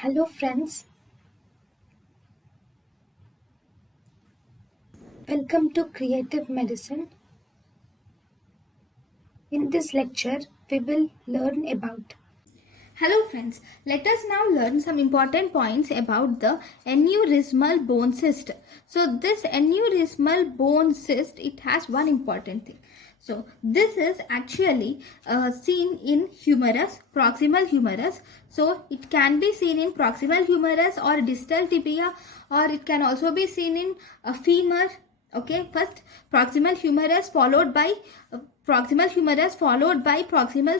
Hello friends, welcome to Creative Medicine. In this lecture, we will learn about. Hello friends, let us now learn some important points about the aneurysmal bone cyst. So this aneurysmal bone cyst, it has one important thing. So this is actually seen in humerus, proximal humerus. So it can be seen in proximal humerus or distal tibia, or it can also be seen in femur. Okay, first proximal humerus followed by proximal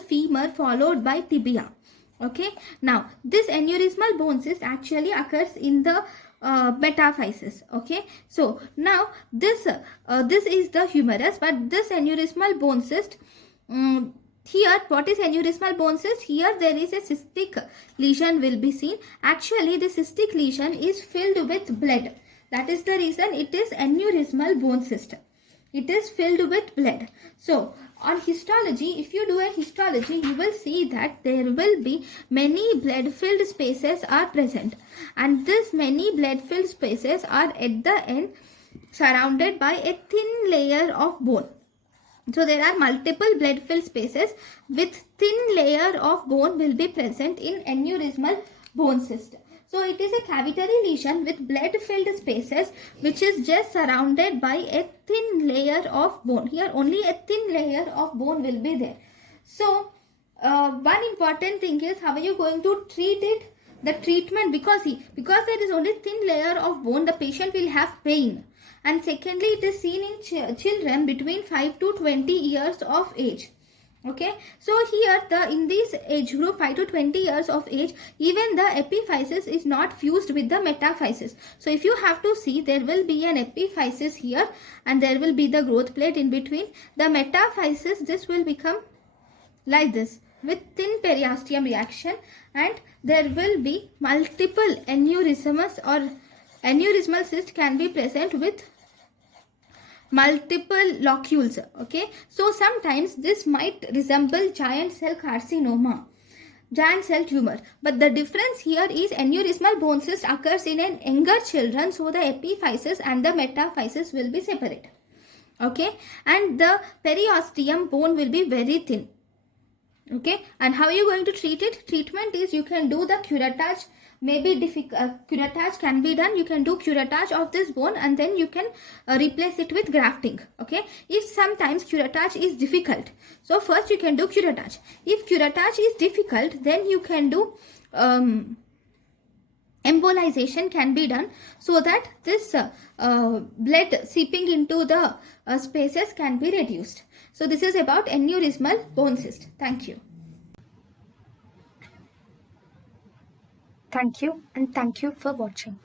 femur followed by tibia. Okay, now this aneurysmal bone cyst actually occurs in the metaphysis. Okay, so now this is the humerus, but this aneurysmal bone cyst, here what is aneurysmal bone cyst? Here there is a cystic lesion will be seen. Actually the cystic lesion is filled with blood. That is the reason it is aneurysmal bone cyst. It is filled with blood. So on histology, if you do a histology, you will see that there will be many blood filled spaces are present, and this many blood filled spaces are at the end surrounded by a thin layer of bone. So there are multiple blood filled spaces with thin layer of bone will be present in aneurysmal bone cyst. So it is a cavitary lesion with blood filled spaces which is just surrounded by a thin layer of bone. Here only a thin layer of bone will be there. So one important thing is, how are you going to treat it? The treatment, because there is only thin layer of bone, the patient will have pain. And secondly, it is seen in children between 5 to 20 years of age. Okay, so here in this age group 5 to 20 years of age, even the epiphysis is not fused with the metaphysis. So if you have to see, there will be an epiphysis here and there will be the growth plate in between. The metaphysis, this will become like this with thin periosteum reaction, and there will be multiple aneurysms or aneurysmal cyst can be present with multiple locules. Okay, so sometimes this might resemble giant cell carcinoma, giant cell tumor, but the difference here is aneurysmal bone cyst occurs in an younger children, so the epiphysis and the metaphysis will be separate. Okay, and the periosteum bone will be very thin. Okay, and how are you going to treat it? Treatment is, you can do the curettage. Maybe curettage can be done. You can do curettage of this bone and then you can replace it with grafting. Okay, if sometimes curettage is difficult, so first you can do curettage. If curettage is difficult, then you can do embolization can be done, so that this blood seeping into the spaces can be reduced. So this is about aneurysmal bone cyst. Thank you. Thank you and thank you for watching.